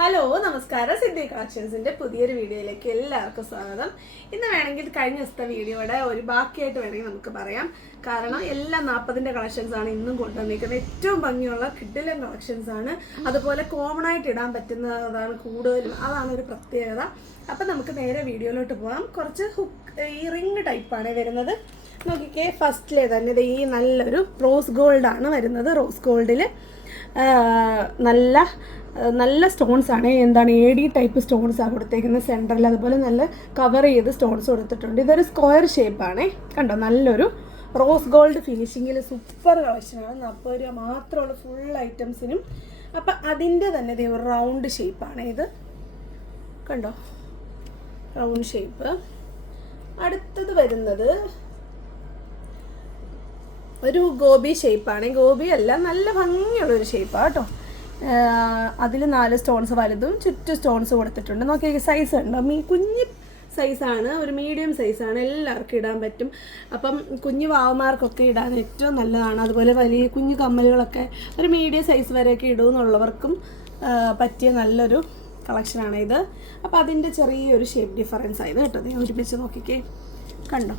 Hello നമസ്കാരം. സിദ്ധി കളക്ഷൻസിന്റെ പുതിയൊരു വീഡിയോയിലേക്ക് എല്ലാവർക്കും സ്വാഗതം. ഇന്ന് വേണമെങ്കിൽ കഴിഞ്ഞ ദിവസത്തെ വീഡിയോയുടെ ഒരു ബാക്കിയായിട്ട് വേണമെങ്കിൽ നമുക്ക് പറയാം. കാരണം എല്ലാ കളക്ഷൻസ് ആണ് ഇന്നും കൊണ്ടുവന്നിരിക്കുന്നത്. ഏറ്റവും ഭംഗിയുള്ള കിഡിലൻ ആണ്. അതുപോലെ കോമൺ ആയിട്ട് ഇടാൻ പറ്റുന്നതാണ് കൂടുതലും. അതാണ് ഒരു പ്രത്യേകത. അപ്പം നമുക്ക് നേരെ വീഡിയോയിലോട്ട് പോകാം കുറച്ച് ഹുക്ക് ഈ റിങ് ടൈപ്പാണ് വരുന്നത്. നോക്കിക്കേ ഫസ്റ്റിലെ തന്നെ ഈ നല്ലൊരു റോസ് ഗോൾഡ് ആണ് വരുന്നത്. റോസ് ഗോൾഡിൽ നല്ല നല്ല സ്റ്റോൺസ് ആണ്. എന്താണ് എ ഡി ടൈപ്പ് സ്റ്റോൺസ് ആണ് കൊടുത്തേക്കുന്നത് സെന്ററിൽ അതുപോലെ നല്ല കവർ ചെയ്ത് സ്റ്റോൺസ് കൊടുത്തിട്ടുണ്ട്. ഇതൊരു സ്ക്വയർ ഷേപ്പാണേ കണ്ടോ? നല്ലൊരു റോസ് ഗോൾഡ് ഫിനിഷിങ്ങിൽ സൂപ്പർ കളക്ഷനാണ് നാൽപ്പത് രൂപ മാത്രമുള്ള ഫുൾ ഐറ്റംസിനും അപ്പം അതിന്റെ തന്നെ ദേ ഒരു റൗണ്ട് ഷേപ്പാണ് ഇത്. കണ്ടോ? റൗണ്ട് ഷേപ്പ് അടുത്തത് വരുന്നത് ഒരു ഗോപി ഷേപ്പാണ്. ഗോപി അല്ല നല്ല ഭംഗിയുള്ള ഒരു ഷേപ്പാണ് കേട്ടോ. അതിൽ നാല് സ്റ്റോൺസ് വലുതും ചുറ്റും സ്റ്റോൺസ് കൊടുത്തിട്ടുണ്ട്. നോക്കി സൈസ് ഉണ്ടോ? മീ കുഞ്ഞ് സൈസാണ് ഒരു മീഡിയം സൈസാണ് എല്ലാവർക്കും ഇടാൻ പറ്റും. അപ്പം കുഞ്ഞു വാവമാർക്കൊക്കെ ഇടാൻ ഏറ്റവും നല്ലതാണ്. അതുപോലെ വലിയ കുഞ്ഞു കമ്മലുകളൊക്കെ ഒരു മീഡിയം സൈസ് വരെയൊക്കെ ഇടുമെന്നുള്ളവർക്കും പറ്റിയ നല്ലൊരു കളക്ഷനാണ് ഇത്. അപ്പോൾ അതിന്റെ ചെറിയൊരു ഷേപ്പ് ഡിഫറൻസ് ആയത് കേട്ടോ. ഒരുമിച്ച് നോക്കിക്കേ. കണ്ടോ?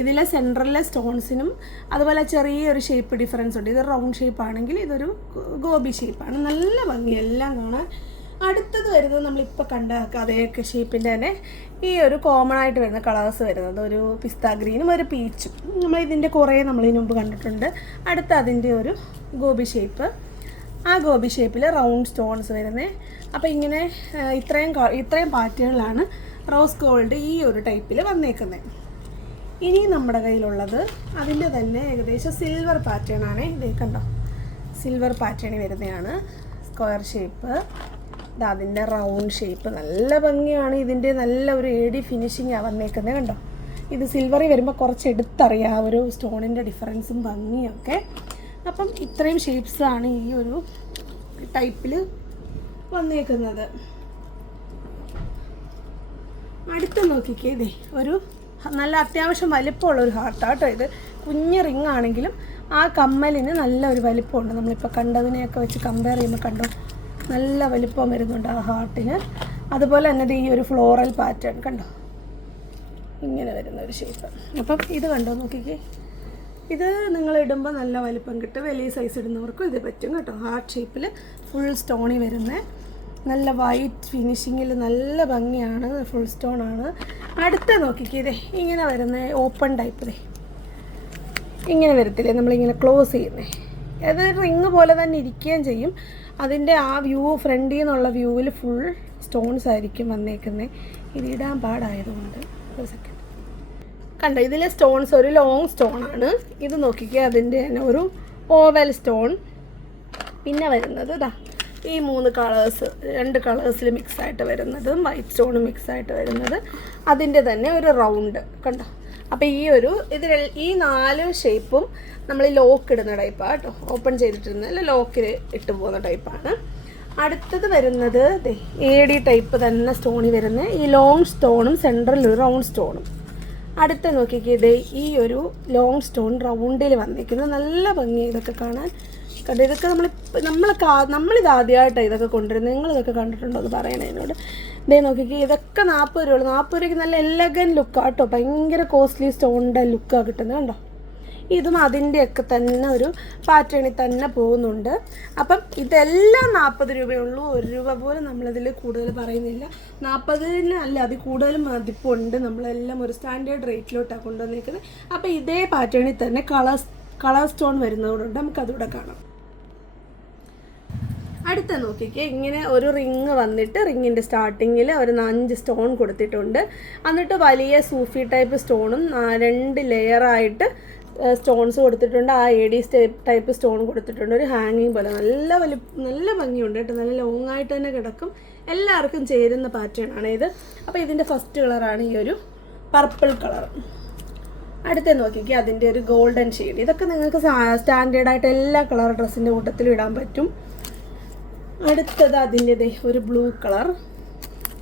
ഇതിലെ സെൻട്രലിലെ സ്റ്റോൺസിനും അതുപോലെ ചെറിയൊരു ഷേപ്പ് ഡിഫറൻസ് ഉണ്ട്. ഇത് റൗണ്ട് ഷേപ്പ് ആണെങ്കിൽ ഇതൊരു ഗോബി ഷേപ്പാണ് നല്ല ഭംഗി എല്ലാം കാണാൻ. അടുത്തത് വരുന്നത് നമ്മളിപ്പോൾ കണ്ട അതേ ഷേപ്പിന്റെ തന്നെ ഈ ഒരു കോമൺ ആയിട്ട് വരുന്ന കളേഴ്സ് വരുന്നത്. ഒരു പിസ്ത ഗ്രീനും ഒരു പീച്ചും നമ്മൾ ഇതിന്റെ കുറേ നമ്മൾ മുമ്പ് കണ്ടിട്ടുണ്ട്. അടുത്ത അതിന്റെ ഒരു ഗോബി ഷേപ്പ് ആ ഗോബി ഷേപ്പിൽ റൗണ്ട് സ്റ്റോൺസ് വരുന്നത് അപ്പോൾ ഇങ്ങനെ ഇത്രയും ഇത്രയും പാറ്റേണിലാണ് റോസ് ഗോൾഡ് ഈ ഒരു ടൈപ്പിൽ വന്നേക്കുന്നത് ഇനി നമ്മുടെ കയ്യിലുള്ളത് അതിന്റെ തന്നെ ഏകദേശം സിൽവർ പാറ്റേൺ ആണ്. ഇത് കണ്ടോ? സിൽവർ പാറ്റേൺ വരുന്നതാണ്. സ്ക്വയർ ഷേപ്പ് ഇത് അതിന്റെ റൗണ്ട് ഷേപ്പ് നല്ല ഭംഗിയാണ് ഇതിന്റെ. നല്ല ഒരു ഏടി ഫിനിഷിങ് വന്നേക്കുന്നത് കണ്ടോ? ഇത് സിൽവറിൽ വരുമ്പോൾ കുറച്ച് എടുത്തറിയാം. ആ ഒരു സ്റ്റോണിന്റെ ഡിഫറൻസും ഭംഗിയൊക്കെ. അപ്പം ഇത്രയും ഷേപ്സ് ആണ് ഈ ഒരു ടൈപ്പിൽ വന്നേക്കുന്നത്. അടുത്ത നോക്കിക്കേ. ഇതേ ഒരു നല്ല അത്യാവശ്യം വലിപ്പമുള്ള ഒരു ഹാർട്ട് കേട്ടോ ഇത്. കുഞ്ഞ് റിങ് ആണെങ്കിലും ആ കമ്മലിന് നല്ല ഒരു വലിപ്പമുണ്ട്. നമ്മളിപ്പോൾ കണ്ടതിനെയൊക്കെ വെച്ച് കമ്പയർ ചെയ്യുമ്പോൾ കണ്ടു? നല്ല വലിപ്പം വരുന്നുണ്ട് ആ ഹാർട്ടിന് അതുപോലെ തന്നെ ഈ ഒരു ഫ്ലോറൽ പാറ്റേൺ കണ്ടോ? ഇങ്ങനെ വരുന്ന ഒരു ഷേപ്പ് അപ്പം ഇത് കണ്ടോ നോക്കിക്കേ? ഇത് നിങ്ങൾ ഇടുമ്പോൾ നല്ല വലിപ്പം കിട്ടും. വലിയ സൈസ് ഇടുന്നവർക്കും ഇത് പറ്റും കേട്ടോ. ഹാർട്ട് ഷേപ്പിൽ ഫുൾ സ്റ്റോണി വരുന്ന. നല്ല വൈറ്റ് ഫിനിഷിങ്ങിൽ നല്ല ഭംഗിയാണ് ഫുൾ സ്റ്റോൺ ആണ്. അടുത്ത നോക്കിക്കേ ഇങ്ങനെ വരുന്ന ഓപ്പൺ ടൈപ്പ് ദേ. ഇങ്ങനെ വരത്തില്ലേ നമ്മളിങ്ങനെ ക്ലോസ് ചെയ്യുന്നേ. അത് റിങ് പോലെ തന്നെ ഇരിക്കുകയും ചെയ്യും. അതിന്റെ ആ വ്യൂ ഫ്രണ്ടിൽ നിന്നുള്ള വ്യൂവിൽ ഫുൾ സ്റ്റോൺസ് ആയിരിക്കും വന്നേക്കുന്നത് ഇത് ഇടാൻ പാടായതുകൊണ്ട് ഒരു സെക്കൻഡ് കണ്ടോ ഇതിലെ സ്റ്റോൺസ് ഒരു ലോങ് സ്റ്റോൺ ആണ്. ഇത് നോക്കിക്കുക അതിന്റെ തന്നെ ഒരു ഓവൽ സ്റ്റോൺ പിന്നെ വരുന്നത് ഇതാ ഈ മൂന്ന് കളേഴ്സ് രണ്ട് കളേഴ്സിൽ മിക്സായിട്ട് വരുന്നതും വൈറ്റ് സ്റ്റോണും മിക്സായിട്ട് വരുന്നത്. അതിന്റെ തന്നെ ഒരു റൗണ്ട് കണ്ടോ? അപ്പോൾ ഈ ഒരു ഇതിൽ ഈ നാല് ഷേപ്പും നമ്മൾ ലോക്ക് ഇടുന്ന ടൈപ്പാണ് കേട്ടോ. ഓപ്പൺ ചെയ്തിട്ടിരുന്ന ലോക്കിൽ ഇട്ട് പോകുന്ന ടൈപ്പാണ് അടുത്തത് വരുന്നത് എ ഡി ടൈപ്പ് തന്നെ സ്റ്റോണിൽ വരുന്ന ഈ ലോങ് സ്റ്റോണും സെൻട്രൽ ഒരു റൗണ്ട് സ്റ്റോണും അടുത്ത നോക്കിക്കേ ഈ ഒരു ലോങ് സ്റ്റോൺ റൗണ്ടിൽ വന്നിരിക്കുന്നത് നല്ല ഭംഗി ഇതൊക്കെ കാണാൻ. കണ്ടോ? ഇതൊക്കെ നമ്മൾ നമ്മളൊക്കെ നമ്മളിത് ആദ്യമായിട്ടാണ് ഇതൊക്കെ കൊണ്ടുവരുന്നത് നിങ്ങളിതൊക്കെ കണ്ടിട്ടുണ്ടോ എന്ന് പറയണേ എന്നോട്. ദേ നോക്കിക്കേ ഇതൊക്കെ നാൽപ്പത് രൂപ നാൽപ്പത് രൂപയ്ക്ക് നല്ല എലഗൻ ലുക്കാണ് കേട്ടോ. ഭയങ്കര കോസ്റ്റ്ലി സ്റ്റോണിന്റെ ലുക്കാണ് കിട്ടുന്നത് കണ്ടോ? ഇതും അതിന്റെയൊക്കെ തന്നെ ഒരു പാറ്റേണിൽ തന്നെ പോകുന്നുണ്ട്. അപ്പം ഇതെല്ലാം നാൽപ്പത് രൂപയുള്ളൂ. ഒരു രൂപ പോലും നമ്മളിതിൽ കൂടുതൽ പറയുന്നില്ല. നാൽപ്പതിന് അല്ല അതിൽ കൂടുതൽ മതിപ്പുണ്ട്. നമ്മളെല്ലാം ഒരു സ്റ്റാൻഡേർഡ് റേറ്റിലോട്ടാണ് കൊണ്ടുവന്നിരിക്കുന്നത് അപ്പം ഇതേ പാറ്റേണിൽ തന്നെ കളർ കളർ സ്റ്റോൺ വരുന്നതുകൊണ്ട് നമുക്കതിവിടെ കാണാം. അടുത്ത നോക്കിക്കേ ഇങ്ങനെ ഒരു റിങ് വന്നിട്ട് റിങ്ങിന്റെ സ്റ്റാർട്ടിങ്ങിൽ ഒരു അഞ്ച് സ്റ്റോൺ കൊടുത്തിട്ടുണ്ട്. എന്നിട്ട് വലിയ സൂഫി ടൈപ്പ് സ്റ്റോണും രണ്ട് ലെയറായിട്ട് സ്റ്റോൺസ് കൊടുത്തിട്ടുണ്ട്. ആ എ ഡി ടൈപ്പ് സ്റ്റോൺ കൊടുത്തിട്ടുണ്ട്. ഒരു ഹാങ്ങിങ് പോലെ. നല്ല വലി നല്ല ഭംഗിയുണ്ട് കേട്ടോ. നല്ല ലോങ് ആയിട്ട് തന്നെ കിടക്കും. എല്ലാവർക്കും ചേരുന്ന പാറ്റേൺ ആണ് ഇത്. അപ്പോൾ ഇതിന്റെ ഫസ്റ്റ് കളറാണ് ഈ ഒരു പർപ്പിൾ കളർ അടുത്ത നോക്കിക്കുക അതിന്റെ ഒരു ഗോൾഡൻ ഷെയ്ഡ് ഇതൊക്കെ നിങ്ങൾക്ക് സ്റ്റാൻഡേർഡായിട്ട് എല്ലാ കളർ ഡ്രസ്സിന്റെ കൂട്ടത്തിലും ഇടാൻ പറ്റും. അടുത്തത് അതിന്റെ ഒരു ബ്ലൂ കളർ.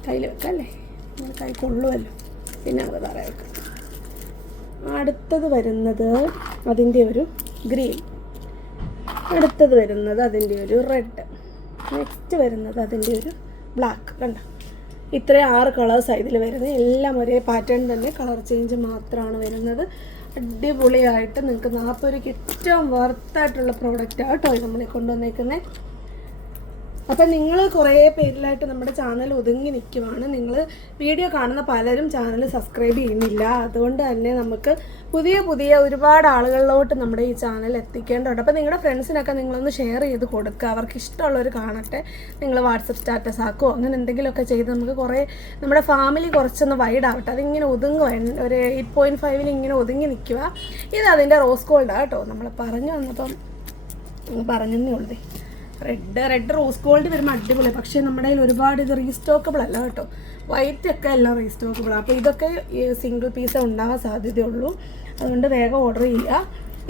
കയ്യിൽ വെക്കല്ലേ? നമ്മുടെ കൈ കൊള്ളുമല്ലോ. പിന്നെ അത് പറയാം വെക്കാം. അടുത്തത് വരുന്നത് അതിന്റെ ഒരു ഗ്രീൻ. അടുത്തത് വരുന്നത് അതിന്റെ ഒരു റെഡ്. നെക്സ്റ്റ് വരുന്നത് അതിന്റെ ഒരു ബ്ലാക്ക്. കണ്ട? ഇത്രയും ആറ് കളേഴ്സ് ഇതിൽ വരുന്നത് എല്ലാം ഒരേ പാറ്റേൺ തന്നെ. കളർ ചേഞ്ച് മാത്രമാണ് വരുന്നത്. അടിപൊളിയായിട്ട് നിങ്ങൾക്ക് നാൽപ്പത് രൂപയ്ക്ക് ഏറ്റവും വർത്തായിട്ടുള്ള പ്രോഡക്റ്റ് കേട്ടോ നമ്മളെ കൊണ്ടുവന്നേക്കുന്നത് അപ്പം നിങ്ങൾ കുറേ പേരിലായിട്ട് നമ്മുടെ ചാനൽ ഒതുങ്ങി നിൽക്കുവാണ് നിങ്ങൾ വീഡിയോ കാണുന്ന പലരും ചാനൽ സബ്സ്ക്രൈബ് ചെയ്യുന്നില്ല. അതുകൊണ്ട് തന്നെ നമുക്ക് പുതിയ പുതിയ ഒരുപാട് ആളുകളിലോട്ട് നമ്മുടെ ഈ ചാനൽ എത്തിക്കേണ്ടതുണ്ട്. അപ്പോൾ നിങ്ങളുടെ ഫ്രണ്ട്സിനൊക്കെ നിങ്ങളൊന്ന് ഷെയർ ചെയ്ത് കൊടുക്കുക അവർക്ക് ഇഷ്ടമുള്ളവർ കാണട്ടെ. നിങ്ങൾ വാട്സപ്പ് സ്റ്റാറ്റസ് ആക്കുമോ അങ്ങനെ എന്തെങ്കിലുമൊക്കെ ചെയ്ത് നമുക്ക് കുറേ നമ്മുടെ ഫാമിലി കുറച്ചൊന്ന് വൈഡ് ആവട്ടെ. അതിങ്ങനെ ഒതുങ്ങുക. ഒരു എയ്റ്റ് പോയിന്റ് ഫൈവിൽ ഇങ്ങനെ ഒതുങ്ങി നിൽക്കുക ഇത് അതിന്റെ റോസ് ഗോൾഡാണ് കേട്ടോ. നമ്മൾ പറഞ്ഞു വന്നപ്പം പറഞ്ഞേ ഉള്ളതേ റെഡ് റെഡ് റോസ് ഗോൾഡ് വരുമ്പോൾ അടിപൊളി. പക്ഷേ നമ്മുടെ കയ്യിൽ ഒരുപാട് ഇത് റീസ്റ്റോക്കബിൾ അല്ല കേട്ടോ. വൈറ്റ് ഒക്കെ എല്ലാം റീസ്റ്റോക്കബിൾ അപ്പോൾ ഇതൊക്കെ സിംഗിൾ പീസ് ഉണ്ടാകാൻ സാധ്യതയുള്ളൂ. അതുകൊണ്ട് വേഗം ഓർഡർ ചെയ്യുക.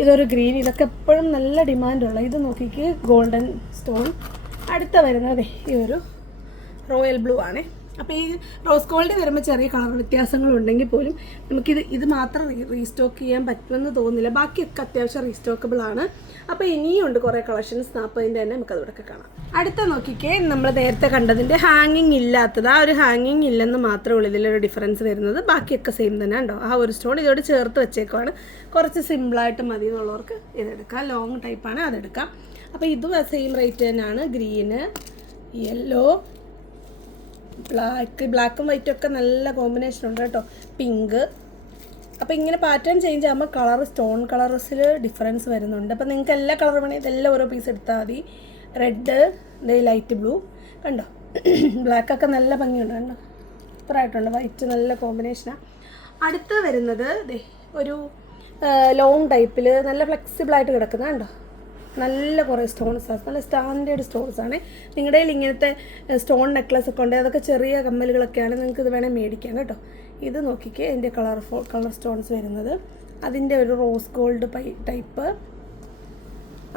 ഇതൊരു ഗ്രീൻ ഇതൊക്കെ എപ്പോഴും നല്ല ഡിമാൻഡുള്ള ഇത് നോക്കിക്ക് ഗോൾഡൻ സ്റ്റോൺ അടുത്ത വരുന്നത് ഈ ഒരു റോയൽ ബ്ലൂ ആണ്. അപ്പോൾ ഈ റോസ് ഗോൾഡ് വരുമ്പോൾ ചെറിയ കളർ വ്യത്യാസങ്ങൾ ഉണ്ടെങ്കിൽ പോലും നമുക്കിത് ഇത് മാത്രം റീസ്റ്റോക്ക് ചെയ്യാൻ പറ്റുമെന്ന് തോന്നുന്നില്ല. ബാക്കിയൊക്കെ അത്യാവശ്യം റീസ്റ്റോക്കബിൾ ആണ്. അപ്പോൾ ഇനിയും ഉണ്ട് കുറേ കളക്ഷൻസ് നാൽപ്പതിന്റെ തന്നെ നമുക്ക് അതോടൊക്കെ കാണാം. അടുത്ത നോക്കിക്കേ നമ്മൾ നേരത്തെ കണ്ടതിന്റെ ഹാങ്ങിങ് ഇല്ലാത്തത്. ആ ഒരു ഹാങ്ങിങ് ഇല്ലെന്ന് മാത്രമേ ഉള്ളൂ. ഇതിലൊരു ഡിഫറൻസ് വരുന്നത്. ബാക്കിയൊക്കെ സെയിം തന്നെ ഉണ്ടോ ആ ഒരു സ്റ്റോൺ ഇതോട് ചേർത്ത് വെച്ചേക്കുവാണ്. കുറച്ച് സിമ്പിളായിട്ട് മതി എന്നുള്ളവർക്ക് ഇതെടുക്കാം. ലോങ് ടൈപ്പാണ് അതെടുക്കാം. അപ്പോൾ ഇതും സെയിം റേറ്റ് തന്നെയാണ്. ഗ്രീന് യെല്ലോ ബ്ലാക്ക് ബ്ലാക്കും വൈറ്റും ഒക്കെ നല്ല കോമ്പിനേഷൻ ഉണ്ട് കേട്ടോ. പിങ്ക് അപ്പോൾ ഇങ്ങനെ പാറ്റേൺ ചേഞ്ച് ആകുമ്പോൾ കളർ സ്റ്റോൺ കളർസിൽ ഡിഫറൻസ് വരുന്നുണ്ട്. അപ്പോൾ നിങ്ങൾക്ക് എല്ലാ കളർ വേണമെങ്കിൽ ഇതെല്ലാം ഓരോ പീസ് എടുത്താൽ മതി. റെഡ് ഇതേ ലൈറ്റ് ബ്ലൂ കണ്ടോ? ബ്ലാക്കൊക്കെ നല്ല ഭംഗിയുണ്ട് കണ്ടോ? ഇത്ര ആയിട്ടുണ്ട് വൈറ്റ് നല്ല കോമ്പിനേഷനാണ് അടുത്ത് വരുന്നത് ഒരു ലോങ് ടൈപ്പിൽ നല്ല ഫ്ലെക്സിബിളായിട്ട് കിടക്കുന്ന കണ്ടോ? നല്ല കുറേ സ്റ്റോൺസാണ് നല്ല സ്റ്റാൻഡേർഡ് സ്റ്റോൺസ് ആണ്. നിങ്ങളുടെ കയ്യിൽ ഇങ്ങനത്തെ സ്റ്റോൺ നെക്ലസ് ഒക്കെ ഉണ്ട്. അതൊക്കെ ചെറിയ കമ്മലുകളൊക്കെയാണ്. നിങ്ങൾക്ക് ഇത് വേണേൽ മേടിക്കാം കേട്ടോ. ഇത് നോക്കിക്കേ എന്റെ കളർ കളർ സ്റ്റോൺസ് വരുന്നത്. അതിന്റെ ഒരു റോസ് ഗോൾഡ് പൈ ടൈപ്പ്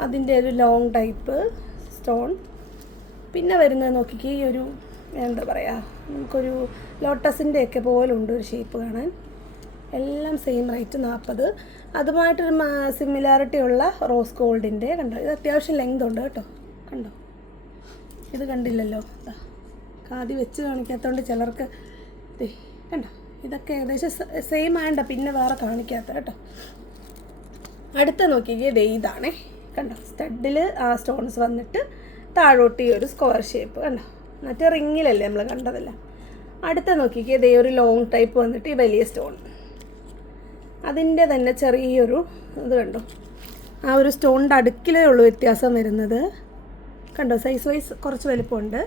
അതിന്റെ ഒരു ലോങ് ടൈപ്പ് സ്റ്റോൺ പിന്നെ വരുന്നത് നോക്കിക്കേ ഈ ഒരു എന്താ പറയുക നമുക്കൊരു ലോട്ടസിന്റെ ഒക്കെ പോലെ ഉണ്ട് ഒരു ഷേപ്പ് കാണാൻ. എല്ലാം സെയിം റേറ്റ് നാൽപ്പത് അതുമായിട്ടൊരു സിമിലാരിറ്റി ഉള്ള റോസ് ഗോൾഡിന്റെ കണ്ടോ? ഇത് അത്യാവശ്യം ലെങ്ത് ഉണ്ട് കേട്ടോ. കണ്ടോ? ഇത് കണ്ടില്ലല്ലോ. കാതി വെച്ച് കാണിക്കാത്തതുകൊണ്ട് ചിലർക്ക് കണ്ടോ? ഇതൊക്കെ ഏകദേശം സെയിം ആയണ്ട പിന്നെ വേറെ കാണിക്കാത്ത കേട്ടോ. അടുത്ത നോക്കിക്കേ ദേ ഇതാണേ. കണ്ടോ? സ്റ്റഡിൽ ആ സ്റ്റോൺസ് വന്നിട്ട് താഴോട്ട് ഈ ഒരു സ്ക്വയർ ഷേപ്പ് കണ്ടോ? മറ്റേ റിങ്ങിലല്ലേ നമ്മൾ കണ്ടതല്ല. അടുത്ത നോക്കിക്കേ ദേ ഒരു ലോങ് ടൈപ്പ് വന്നിട്ട് ഈ വലിയ സ്റ്റോൺ അതിന്റെ തന്നെ ചെറിയൊരു ഇത് കണ്ടോ? ആ ഒരു സ്റ്റോണിന്റെ അടുക്കിലേ ഉള്ളൂ വ്യത്യാസം വരുന്നത്. കണ്ടോ? സൈസ് വൈസ് കുറച്ച് വലുപ്പമുണ്ട്.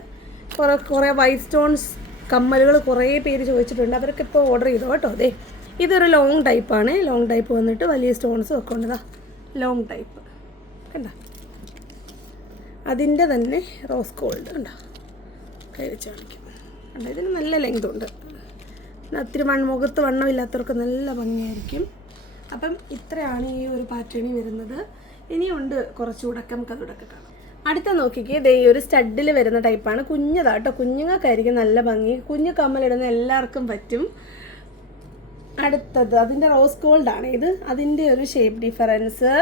കുറേ കുറേ വൈറ്റ് സ്റ്റോൺസ് കമ്മലുകൾ കുറേ പേര് ചോദിച്ചിട്ടുണ്ട്. അവർക്ക് ഇപ്പോൾ ഓർഡർ ചെയ്തു. കേട്ടോ അതെ ഇതൊരു ലോങ് ടൈപ്പാണ് ലോങ് ടൈപ്പ് വന്നിട്ട് വലിയ സ്റ്റോൺസ് ഒക്കെ ഉണ്ടതാ ലോങ് ടൈപ്പ് കണ്ട? അതിന്റെ തന്നെ റോസ് ഗോൾഡ് ഉണ്ടോ കൈ വെച്ച് കാണിക്കും. കണ്ടോ? ഇതിന് നല്ല ലെങ്ത് ഉണ്ട്. ഒത്തിരി മൺ മുഖത്ത് വണ്ണമില്ലാത്തവർക്ക് നല്ല ഭംഗിയായിരിക്കും. അപ്പം ഇത്രയാണ് ഈ ഒരു പാറ്റേണി വരുന്നത്. ഇനിയുണ്ട് കുറച്ചുകൂടെ ഉടക്കം അതുകൂടെ കാണാം. അടുത്ത നോക്കിക്ക് ഈ ഒരു സ്റ്റഡിൽ വരുന്ന ടൈപ്പാണ്. കുഞ്ഞതാ കേട്ടോ കുഞ്ഞുങ്ങൾക്കായിരിക്കും നല്ല ഭംഗി. കുഞ്ഞു കമ്മലിടുന്ന എല്ലാവർക്കും പറ്റും. അടുത്തത് അതിന്റെ റോസ് ഗോൾഡ് ആണ് ഇത്. അതിന്റെ ഒരു ഷേപ്പ് ഡിഫറൻസ്.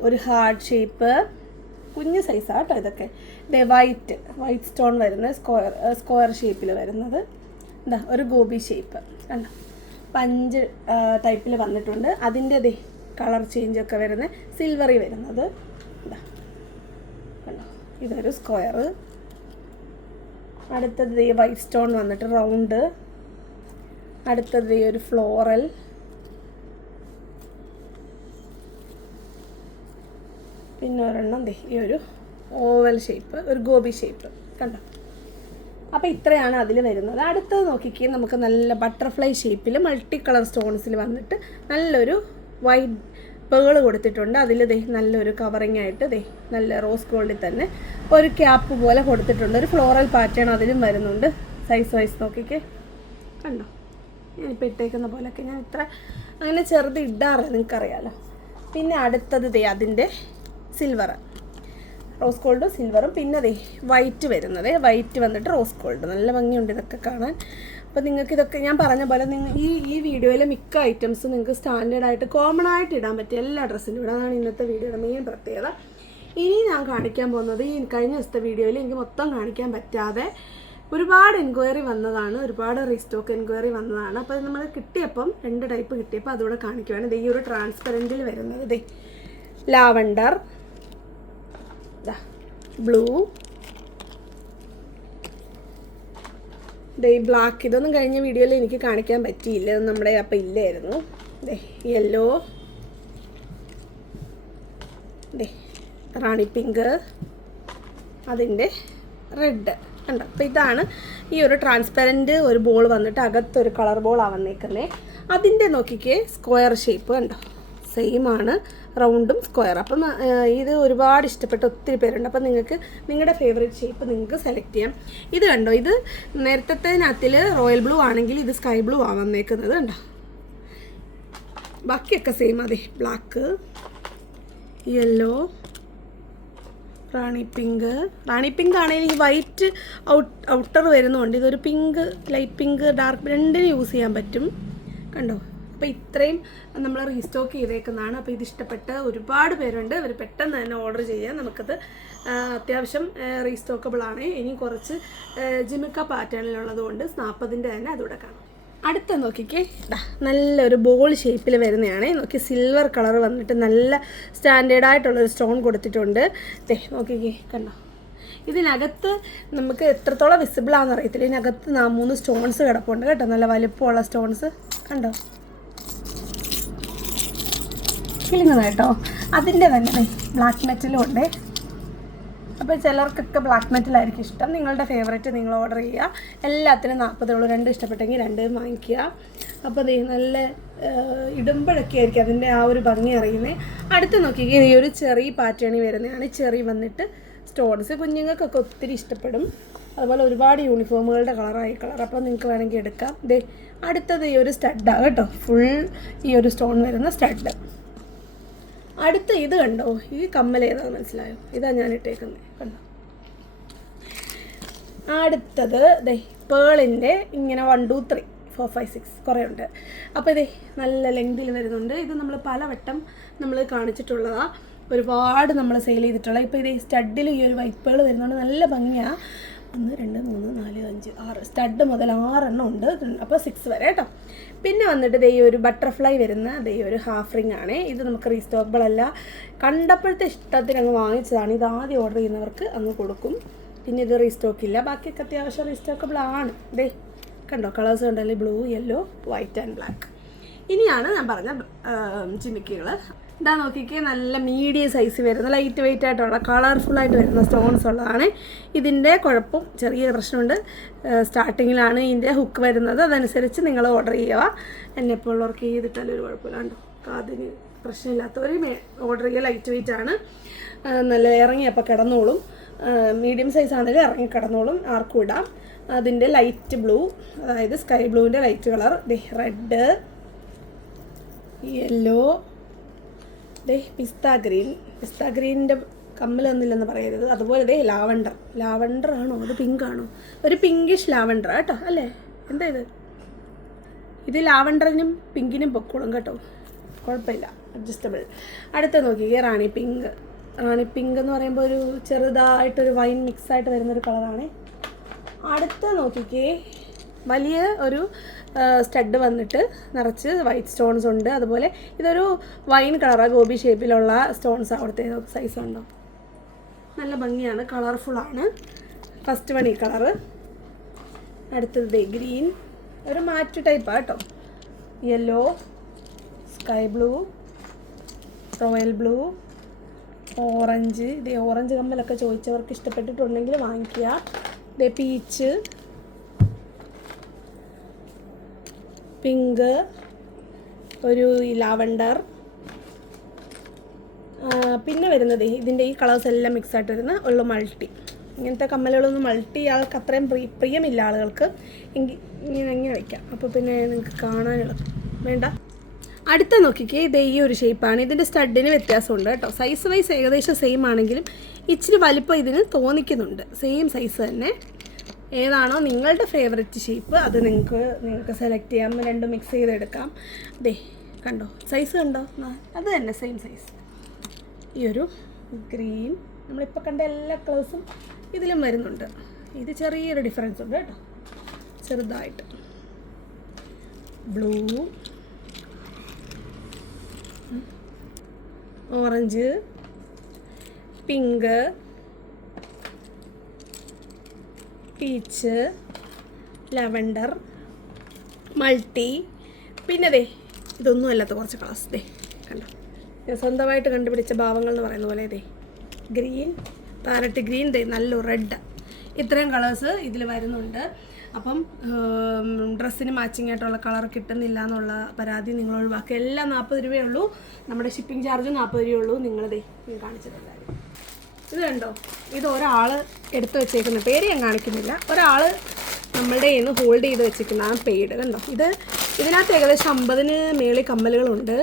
ഒരു ഹാർഡ് ഷേപ്പ്. കുഞ്ഞ് സൈസാണ് കേട്ടോ ഇതൊക്കെ. ദേ വൈറ്റ്. വൈറ്റ് സ്റ്റോൺ വരുന്ന സ്ക്വയർ സ്ക്വയർ ഷേപ്പിൽ വരുന്നത്. എന്താ ഒരു ഗോപി ഷേപ്പ് കണ്ടോ? പഞ്ച് ടൈപ്പിൽ വന്നിട്ടുണ്ട്. അതിന്റെ ദേ കളർ ചേഞ്ച് ഒക്കെ വരുന്ന സിൽവറി വരുന്നത്. ഇതാ കണ്ടോ? ഇതൊരു സ്ക്വയർ അടുത്തത് ദേ വൈറ്റ് സ്റ്റോൺ വന്നിട്ട് റൗണ്ട് അടുത്തത് ഈ ഒരു ഫ്ലോറൽ പിന്നെ ഒരെണ്ണം ദേ ഈ ഒരു ഓവൽ ഷേപ്പ് ഒരു ഗോപി ഷേപ്പ് കണ്ടോ? അപ്പോൾ ഇത്രയാണ് അതിൽ വരുന്നത്. അടുത്തത് നോക്കിക്കേ നമുക്ക് നല്ല ബട്ടർഫ്ലൈ ഷേപ്പിൽ മൾട്ടി കളർ സ്റ്റോൺസിൽ വന്നിട്ട് നല്ലൊരു വൈറ്റ് പേൾ കൊടുത്തിട്ടുണ്ട്. അതിൽ ദേ നല്ലൊരു കവറിങ് ആയിട്ട് ദേ നല്ല റോസ് ഗോൾഡിൽ തന്നെ ഒരു ക്യാപ്പ് പോലെ കൊടുത്തിട്ടുണ്ട്. ഒരു ഫ്ലോറൽ പാറ്റേൺ അതിലും വരുന്നുണ്ട്. സൈസ് വൈസ് നോക്കിക്കേ. കണ്ടോ? ഞാനിപ്പോൾ ഇട്ടേക്കുന്ന പോലെയൊക്കെ ഞാൻ ഇത്ര അങ്ങനെ ചെറുത് ഇടാറില്ല നിങ്ങൾക്കറിയാലോ. പിന്നെ അടുത്തത് ദേ അതിന്റെ സിൽവർ റോസ് ഗോൾഡും സിൽവറും പിന്നെ അതെ വൈറ്റ് വരുന്നത്. വൈറ്റ് വന്നിട്ട് റോസ് ഗോൾഡ് നല്ല ഭംഗിയുണ്ട് ഇതൊക്കെ കാണാൻ. അപ്പോൾ നിങ്ങൾക്ക് ഇതൊക്കെ ഞാൻ പറഞ്ഞ പോലെ നിങ്ങൾ ഈ ഈ വീഡിയോയിലെ മിക്ക ഐറ്റംസും നിങ്ങൾക്ക് സ്റ്റാൻഡേർഡ് ആയിട്ട് കോമൺ ആയിട്ട് ഇടാൻ പറ്റിയ എല്ലാ ഡ്രസ്സിലും ഇവിടെ അതാണ് ഇന്നത്തെ വീഡിയോയുടെ മെയിൻ പ്രത്യേകത. ഇനി ഞാൻ കാണിക്കാൻ പോകുന്നത് ഈ കഴിഞ്ഞ ദിവസത്തെ വീഡിയോയിൽ എനിക്ക് മൊത്തം കാണിക്കാൻ പറ്റാതെ ഒരുപാട് എൻക്വയറി വന്നതാണ്. ഒരുപാട് റീസ്റ്റോക്ക് എൻക്വയറി വന്നതാണ്. അപ്പോൾ നമ്മൾ കിട്ടിയപ്പം രണ്ട് ടൈപ്പ് കിട്ടിയപ്പോൾ അതുകൂടെ കാണിക്കുവാണ്. ഇത് ഈ ഒരു ട്രാൻസ്പെറന്റിൽ വരുന്നത്. ഇതേ ലാവണ്ടർ ബ്ലൂ ദേ ബ്ലാക്ക് ഇതൊന്നും കഴിഞ്ഞ വീഡിയോയിൽ എനിക്ക് കാണിക്കാൻ പറ്റിയില്ല. നമ്മുടെ അപ്പം ഇല്ലായിരുന്നു. ദേ യെല്ലോ ദേ റാണി പിങ്ക് അതിന്റെ റെഡ് കണ്ടോ? അപ്പോൾ ഇതാണ് ഈ ഒരു ട്രാൻസ്പെറന്റ് ഒരു ബോൾ വന്നിട്ട് അകത്തൊരു കളർ ബോളാണ് വന്നേക്കുന്നത് അതിന്റെ നോക്കിക്കേ സ്ക്വയർ ഷേപ്പ് കണ്ടോ? സെയിം ആണ് റൗണ്ടും സ്ക്വയർ. അപ്പം ഇത് ഒരുപാട് ഇഷ്ടപ്പെട്ട ഒത്തിരി പേരുണ്ട്. അപ്പം നിങ്ങൾക്ക് നിങ്ങളുടെ ഫേവറേറ്റ് ഷേപ്പ് നിങ്ങൾക്ക് സെലക്ട് ചെയ്യാം. ഇത് കണ്ടോ? ഇത് നേരത്തേനകത്തിൽ റോയൽ ബ്ലൂ ആണെങ്കിൽ ഇത് സ്കൈ ബ്ലൂ ആണ് വന്നേക്കുന്നത് കണ്ടോ? ബാക്കിയൊക്കെ സെയിം അതെ. ബ്ലാക്ക് യെല്ലോ റാണി പിങ്ക് റാണി പിങ്ക് ആണെങ്കിൽ ഈ വൈറ്റ് ഔട്ട് ഔട്ടർ വരുന്നുണ്ട്. ഇതൊരു പിങ്ക് ലൈറ്റ് പിങ്ക് ഡാർക്ക് രണ്ടിനും യൂസ് ചെയ്യാൻ പറ്റും. കണ്ടോ? അപ്പോൾ ഇത്രയും നമ്മൾ റീസ്റ്റോക്ക് ചെയ്തേക്കുന്നതാണ്. അപ്പോൾ ഇത് ഇഷ്ടപ്പെട്ട ഒരുപാട് പേരുണ്ട്. അവർ പെട്ടെന്ന് തന്നെ ഓർഡർ ചെയ്യാം നമുക്കത് അത്യാവശ്യം റീസ്റ്റോക്കബിൾ ആണ്. ഇനി കുറച്ച് ജിമിക്ക പാറ്റേണിലുള്ളത് കൊണ്ട് നാൽപ്പതിന്റെ തന്നെ അതുകൂടെ കാണാം. അടുത്ത നോക്കിക്കേ. നല്ലൊരു ബോൾ ഷേപ്പിൽ വരുന്നതാണ് നോക്കി സിൽവർ കളർ വന്നിട്ട് നല്ല സ്റ്റാൻഡേർഡ് ആയിട്ടുള്ളൊരു സ്റ്റോൺ കൊടുത്തിട്ടുണ്ട്. ദേ നോക്കിക്കേ കണ്ടോ? ഇതിനകത്ത് നമുക്ക് എത്രത്തോളം വിസിബിൾ ആണെന്ന് അറിയത്തില്ല. ഇതിനകത്ത് മൂന്ന് സ്റ്റോൺസ് കിടപ്പുണ്ട് കേട്ടോ. നല്ല വലിപ്പമുള്ള സ്റ്റോൺസ് കണ്ടോ? കിളിങ്ങുന്നത് കേട്ടോ. അതിന്റെ തന്നെ ബ്ലാക്ക് മെറ്റലും ഉണ്ട്. അപ്പോൾ ചിലർക്കൊക്കെ ബ്ലാക്ക് മെറ്റലായിരിക്കും ഇഷ്ടം. നിങ്ങളുടെ ഫേവറേറ്റ് നിങ്ങൾ ഓർഡർ ചെയ്യുക. എല്ലാത്തിനും നാൽപ്പതേ ഉള്ളൂ. രണ്ട് ഇഷ്ടപ്പെട്ടെങ്കിൽ രണ്ട് വാങ്ങിക്കുക. അപ്പോൾ അത് നല്ല ഇടുമ്പോഴൊക്കെ ആയിരിക്കും അതിന്റെ ആ ഒരു ഭംഗി അറിയുന്നത് അടുത്ത് നോക്കിക്കഴിഞ്ഞാൽ ഈ ഒരു ചെറിയ പാറ്റേണി വരുന്നതാണ്. ചെറി വന്നിട്ട് സ്റ്റോൺസ് കുഞ്ഞുങ്ങൾക്കൊക്കെ ഒത്തിരി ഇഷ്ടപ്പെടും. അതുപോലെ ഒരുപാട് യൂണിഫോമുകളുടെ കളറായി കളർ അപ്പോൾ നിങ്ങൾക്ക് വേണമെങ്കിൽ എടുക്കാം. ദേ അടുത്തത് ഈ ഒരു സ്റ്റഡാണ് കേട്ടോ. ഫുൾ ഈ ഒരു സ്റ്റോൺ വരുന്ന സ്റ്റഡ് അടുത്ത ഇത് കണ്ടോ? ഈ കമ്മൽ ഏതാണെന്ന് മനസ്സിലായോ? ഇതാ ഞാൻ ഇട്ടേക്കുന്നത് കണ്ടോ? അടുത്തത് ദേ പേളിന്റെ ഇങ്ങനെ one two three four five six കുറേ ഉണ്ട് അപ്പോൾ ഇതേ നല്ല ലെങ്തിൽ വരുന്നുണ്ട്. ഇത് നമ്മൾ പലവട്ടം നമ്മൾ കാണിച്ചിട്ടുള്ളതാണ് ഒരുപാട് നമ്മൾ സെയിൽ ചെയ്തിട്ടുള്ള ഇപ്പോൾ ഇതേ സ്റ്റഡിൽ ഈ ഒരു വൈറ്റ് പേൾ വരുന്നുണ്ട് നല്ല ഭംഗിയാണ് ഒന്ന് രണ്ട് മൂന്ന് നാല് അഞ്ച് ആറ്. സ്റ്റഡ് മുതൽ ആറെണ്ണം ഉണ്ട്. അപ്പോൾ സിക്സ് വരെ കേട്ടോ പിന്നെ വന്നിട്ട് ദേ ഒരു ബട്ടർഫ്ലൈ വരുന്ന ദേ ഒരു ഹാഫ് റിംഗ് ആണ്. ഇത് നമുക്ക് റീസ്റ്റോക്കബിൾ അല്ല. കണ്ടപ്പോഴത്തെ ഇഷ്ടത്തിന് അങ്ങ് വാങ്ങിച്ചതാണ്. ഇത് ആദ്യം ഓർഡർ ചെയ്യുന്നവർക്ക് അങ്ങ് കൊടുക്കും. പിന്നെ ഇത് റീസ്റ്റോക്ക് ഇല്ല. ബാക്കിയൊക്കെ അത്യാവശ്യം റീസ്റ്റോക്കബിൾ ആണ്. ദേ കണ്ടോ? കളേഴ്സ് കണ്ടല്ലേ blue yellow white and black ഇനിയാണ് ഞാൻ പറഞ്ഞ ചിമിക്കുകൾ ഇതാ നോക്കിക്കേ നല്ല മീഡിയം സൈസ് വരുന്ന ലൈറ്റ് വെയിറ്റ് ആയിട്ടുള്ള കളർഫുൾ ആയിട്ട് വരുന്ന സ്റ്റോൺസ് ഉള്ളതാണ്. ഇതിന്റെ കുഴപ്പം ചെറിയ പ്രശ്നമുണ്ട്. സ്റ്റാർട്ടിങ്ങിലാണ് ഇതിന്റെ ഹുക്ക് വരുന്നത്. അതനുസരിച്ച് നിങ്ങൾ ഓർഡർ ചെയ്യുക. എന്നെ ഇപ്പോൾ ഉള്ളവർക്ക് ചെയ്തിട്ടാലും ഒരു കുഴപ്പമില്ലാണ്ട് കാതിന് പ്രശ്നമില്ലാത്തവർ ഓർഡർ ചെയ്യുക. ലൈറ്റ് വെയിറ്റ് ആണ്. നല്ല ഇറങ്ങിയപ്പോൾ കിടന്നോളും. മീഡിയം സൈസ് ആണെങ്കിലും ഇറങ്ങി കിടന്നോളും. ആർക്കും ഇടാം. അതിന്റെ ലൈറ്റ് ബ്ലൂ അതായത് സ്കൈ ബ്ലൂവിന്റെ ലൈറ്റ് കളർ റെഡ് യെല്ലോ ദേ പിസ്ത ഗ്രീൻ. പിസ്ത ഗ്രീനിന്റെ കമ്മലൊന്നുമില്ലെന്ന് പറയരുത്. അതുപോലെ ദേ ലാവണ്ടർ. ലാവണ്ടർ ആണോ? അത് പിങ്ക് ആണോ? ഒരു പിങ്കിഷ് ലാവണ്ടർ കേട്ടോ അല്ലേ? എന്താ ഇത്? ഇത് ലാവണ്ടറിനും പിങ്കിനും പൊക്കോളും കേട്ടോ. കുഴപ്പമില്ല. അഡ്ജസ്റ്റബിൾ അടുത്ത നോക്കിക്കേ റാണി പിങ്ക് റാണി പിങ്ക് എന്ന് പറയുമ്പോൾ ഒരു ചെറുതായിട്ടൊരു വൈൻ മിക്സ് ആയിട്ട് വരുന്നൊരു കളറാണ് അടുത്ത നോക്കിക്കേ. വലിയ ഒരു സ്റ്റഡ് വന്നിട്ട് നിറച്ച് വൈറ്റ് സ്റ്റോൺസ് ഉണ്ട്. അതുപോലെ ഇതൊരു വൈൻ കളറാണ് ഗോപി ഷേപ്പിലുള്ള സ്റ്റോൺസ് അവിടുത്തെ സൈസ് ഉണ്ടോ? നല്ല ഭംഗിയാണ്. കളർഫുള്ളാണ് ഫസ്റ്റ് വൺ ഈ കളറ് അടുത്തത് ഗ്രീൻ ഒരു മാറ്റ് ടൈപ്പാണ് കേട്ടോ. Yellow sky blue royal blue orange ഇതേ ഓറഞ്ച് കമ്മലൊക്കെ ചോദിച്ചവർക്ക് ഇഷ്ടപ്പെട്ടിട്ടുണ്ടെങ്കിൽ വാങ്ങിക്കുക. ഇതേ പീച്ച് പിങ്ക് ഒരു ലാവണ്ടർ. പിന്നെ വരുന്നത് ഇതിന്റെ ഈ കളേഴ്സ് എല്ലാം മിക്സ് ആയിട്ട് വരുന്ന ഉള്ള മൾട്ടി ഇങ്ങനത്തെ കമ്മലുകളൊന്നും മൾട്ടി ആൾക്ക് അത്രയും പ്രിയ പ്രിയമില്ല ആളുകൾക്ക്. എങ്കിൽ ഇങ്ങനെ ഇങ്ങനെ വയ്ക്കാം അപ്പോൾ പിന്നെ നിങ്ങൾക്ക് കാണാനുള്ള വേണ്ട. അടുത്ത നോക്കിക്കേ ഇത് ഈ ഒരു ഷേപ്പാണ് ഇതിന്റെ സ്റ്റഡിന് വ്യത്യാസമുണ്ട് കേട്ടോ. സൈസ് വൈസ് ഏകദേശം സെയിം ആണെങ്കിലും ഇച്ചിരി വലിപ്പം ഇതിന് തോന്നിക്കുന്നുണ്ട്. സെയിം സൈസ് തന്നെ. ഏതാണോ നിങ്ങളുടെ ഫേവററ്റ് ഷേപ്പ് അത് നിങ്ങൾക്ക് നിങ്ങൾക്ക് സെലക്ട് ചെയ്യാം. രണ്ടും മിക്സ് ചെയ്തെടുക്കാം. ദേ കണ്ടോ? സൈസ് കണ്ടോ? അത് തന്നെ സെയിം സൈസ് ഈ ഒരു ഗ്രീൻ നമ്മളിപ്പോൾ കണ്ട എല്ലാ കളേഴ്സും ഇതിലും വരുന്നുണ്ട്. ഇത് ചെറിയൊരു ഡിഫറൻസ് ഉണ്ട് കേട്ടോ. ചെറുതായിട്ട്. Blue orange pink peach lavender multi. പിന്നെ ദേ ഇതൊന്നും അല്ലാത്ത കുറച്ച് കളേഴ്സ് ദേ കണ്ടോ? ഞാൻ സ്വന്തമായിട്ട് കണ്ടുപിടിച്ച ഭാവങ്ങൾ എന്ന് പറയുന്ന പോലെ ദേ ഗ്രീൻ പാരറ്റ് ഗ്രീൻ ദേ നല്ല റെഡ് ഇത്രയും കളേഴ്സ് ഇതിൽ വരുന്നുണ്ട്. അപ്പം ഡ്രസ്സിന് മാച്ചിങ് ആയിട്ടുള്ള കളർ കിട്ടുന്നില്ല എന്നുള്ള പരാതി നിങ്ങൾ ഒഴിവാക്കുക എല്ലാം നാൽപ്പത് രൂപയേ ഉള്ളൂ. നമ്മുടെ ഷിപ്പിംഗ് ചാർജ് നാൽപ്പത് രൂപയേ ഉള്ളൂ. നിങ്ങളതേ കാണിച്ചിട്ടുണ്ടായിരുന്നു ഇത് കണ്ടോ? ഇത് ഒരാൾ എടുത്തു വെച്ചേക്കുന്ന പേര് ഞാൻ കാണിക്കുന്നില്ല. ഒരാൾ നമ്മളുടെ കയ്യിൽ ഹോൾഡ് ചെയ്ത് വെച്ചിരിക്കുന്ന ആ പെയ്ഡ് കണ്ടോ? ഇത് ഇതിനകത്ത് ഏകദേശം അമ്പതിന് മേളിൽ കമ്മലുകളുണ്ട്.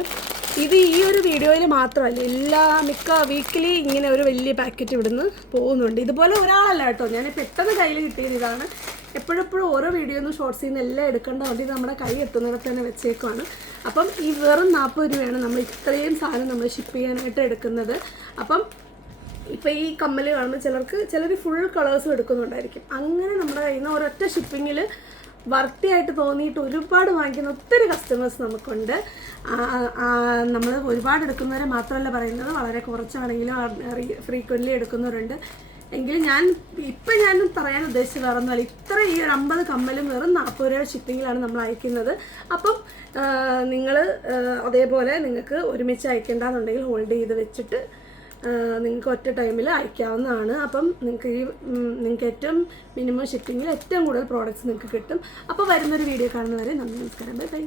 ഇത് ഈ ഒരു വീഡിയോയിൽ മാത്രമല്ല എല്ലാ മിക്ക വീക്കിലി ഇങ്ങനെ ഒരു വലിയ പാക്കറ്റ് ഇവിടുന്ന് പോകുന്നുണ്ട്. ഇതുപോലെ ഒരാളല്ല കേട്ടോ. ഞാൻ പെട്ടെന്ന് കയ്യിൽ കിട്ടിയത് ഇതാണ്. എപ്പോഴെപ്പോഴും ഓരോ വീഡിയോ ഒന്നും ഷോർട്സിൽ ചെയ്യുന്ന എല്ലാം എടുക്കേണ്ടതുകൊണ്ട് ഇത് നമ്മുടെ കൈ എത്തുന്നിടത്ത് തന്നെ വെച്ചേക്കുവാണ്. അപ്പം ഈ വെറും നാൽപ്പത് രൂപയാണ് നമ്മൾ ഇത്രയും സാധനം നമ്മൾ ഷിപ്പ് ചെയ്യാനായിട്ട് എടുക്കുന്നത്. അപ്പം ഇപ്പം ഈ കമ്മൽ കാണുമ്പോൾ ചിലർക്ക് ചിലർ ഫുൾ കളേഴ്സും എടുക്കുന്നുണ്ടായിരിക്കും. അങ്ങനെ നമ്മുടെ കയ്യിൽ നിന്ന് ഒരൊറ്റ ഷിപ്പിങ്ങിൽ വർത്തിയായിട്ട് തോന്നിയിട്ട് ഒരുപാട് വാങ്ങിക്കുന്ന ഒത്തിരി കസ്റ്റമേഴ്സ് നമുക്കുണ്ട്. നമ്മൾ ഒരുപാട് എടുക്കുന്നവരെ മാത്രമല്ല പറയുന്നത് വളരെ കുറച്ചാണെങ്കിലും ഫ്രീക്വന്റ്ലി എടുക്കുന്നവരുണ്ട്. എങ്കിലും ഞാൻ ഇപ്പം ഞാൻ പറയാൻ ഉദ്ദേശിച്ചത് വേറൊന്നുമല്ല ഇത്ര ഈ ഒരു അമ്പത് കമ്മലും വെറും നാൽപ്പത് രൂപ ഷിപ്പിങ്ങിലാണ് നമ്മൾ അയക്കുന്നത്. അപ്പം നിങ്ങൾ അതേപോലെ നിങ്ങൾക്ക് ഒരുമിച്ച് അയക്കേണ്ടെന്നുണ്ടെങ്കിൽ ഹോൾഡ് ചെയ്ത് വെച്ചിട്ട് നിങ്ങൾക്ക് ഒറ്റ ടൈമിൽ അയക്കാവുന്നതാണ്. അപ്പം നിങ്ങൾക്ക് ഈ നിങ്ങൾക്ക് ഏറ്റവും മിനിമം ഷിപ്പിങ്ങിൽ ഏറ്റവും കൂടുതൽ പ്രോഡക്റ്റ്സ് നിങ്ങൾക്ക് കിട്ടും. അപ്പോൾ വരുന്നൊരു വീഡിയോ കാണുന്നവരെ നന്ദി നമസ്കാരം. Bye bye